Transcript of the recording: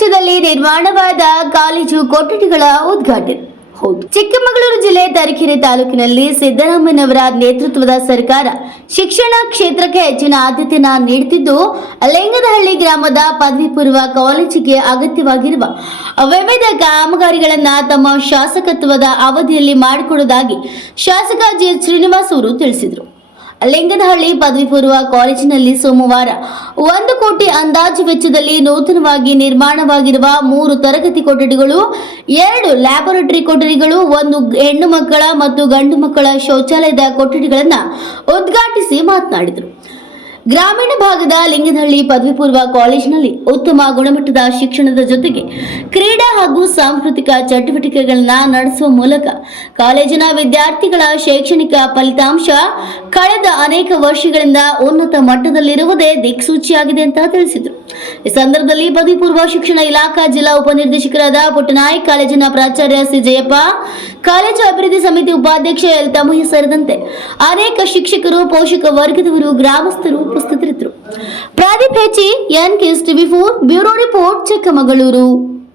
ವೆಚ್ಚದಲ್ಲಿ ನಿರ್ಮಾಣವಾದ ಕಾಲೇಜು ಕೊಠಡಿಗಳ ಉದ್ಘಾಟನೆ. ಹೌದು. ಚಿಕ್ಕಮಗಳೂರು ಜಿಲ್ಲೆ ತರೀಕೆರೆ ತಾಲೂಕಿನಲ್ಲಿ ಸಿದ್ದರಾಮಯ್ಯನವರ ನೇತೃತ್ವದ ಸರ್ಕಾರ ಶಿಕ್ಷಣ ಕ್ಷೇತ್ರಕ್ಕೆ ಹೆಚ್ಚಿನ ಆದ್ಯತೆಯನ್ನ ನೀಡುತ್ತಿದ್ದು ಲಿಂಗದಹಳ್ಳಿ ಗ್ರಾಮದ ಪದವಿ ಪೂರ್ವ ಕಾಲೇಜಿಗೆ ಅಗತ್ಯವಾಗಿರುವ ವಿವಿಧ ಕಾಮಗಾರಿಗಳನ್ನ ತಮ್ಮ ಶಾಸಕತ್ವದ ಅವಧಿಯಲ್ಲಿ ಮಾಡಿಕೊಡುವುದಾಗಿ ಶಾಸಕ ಜಿ. ಶ್ರೀನಿವಾಸ್ ಅವರು ತಿಳಿಸಿದರು. ಲಿಂಗದಹಳ್ಳಿ ಪದವಿ ಪೂರ್ವ ಕಾಲೇಜಿನಲ್ಲಿ ಸೋಮವಾರ ಒಂದು ಕೋಟಿ ಅಂದಾಜು ವೆಚ್ಚದಲ್ಲಿ ನೂತನವಾಗಿ ನಿರ್ಮಾಣವಾಗಿರುವ ಮೂರು ತರಗತಿ ಕೊಠಡಿಗಳು, ಎರಡು ಲ್ಯಾಬೊರೇಟರಿ ಕೊಠಡಿಗಳು, ಒಂದು ಹೆಣ್ಣು ಮಕ್ಕಳ ಮತ್ತು ಗಂಡು ಮಕ್ಕಳ ಶೌಚಾಲಯದ ಕೊಠಡಿಗಳನ್ನು ಉದ್ಘಾಟಿಸಿ ಮಾತನಾಡಿದರು. ಗ್ರಾಮೀಣ ಭಾಗದ ಲಿಂಗದಹಳ್ಳಿ ಪದವಿ ಪೂರ್ವ ಕಾಲೇಜಿನಲ್ಲಿ ಉತ್ತಮ ಗುಣಮಟ್ಟದ ಶಿಕ್ಷಣದ ಜೊತೆಗೆ ಕ್ರೀಡಾ ಹಾಗೂ ಸಾಂಸ್ಕೃತಿಕ ಚಟುವಟಿಕೆಗಳನ್ನ ನಡೆಸುವ ಮೂಲಕ ಕಾಲೇಜಿನ ವಿದ್ಯಾರ್ಥಿಗಳ ಶೈಕ್ಷಣಿಕ ಫಲಿತಾಂಶ ಕಳೆದ ಅನೇಕ ವರ್ಷಗಳಿಂದ ಉನ್ನತ ಮಟ್ಟದಲ್ಲಿರುವುದೇ ದಿಕ್ಸೂಚಿಯಾಗಿದೆ ಅಂತ ತಿಳಿಸಿದರು. ಈ ಸಂದರ್ಭದಲ್ಲಿ ಪದವಿ ಪೂರ್ವ ಶಿಕ್ಷಣ ಇಲಾಖಾ ಜಿಲ್ಲಾ ಉಪನಿರ್ದೇಶಕರಾದ ಪುಟ್ಟನಾಯಕ್, ಕಾಲೇಜಿನ ಪ್ರಾಚಾರ್ಯ ಸಿ. ಜಯಪ್ಪ ಕಾಲೇಜು ಅಭಿವೃದ್ಧಿ ಸಮಿತಿ ಉಪಾಧ್ಯಕ್ಷ ತಮಯ್ಯ ಸೇರಿದಂತೆ ಅನೇಕ ಶಿಕ್ಷಕರು, ಪೋಷಕ ವರ್ಗದವರು, ಗ್ರಾಮಸ್ಥರು ಉಪಸ್ಥಿತರಿದ್ದರು. Pradeep H N KS TV four, bureau report, Chikkamagaluru.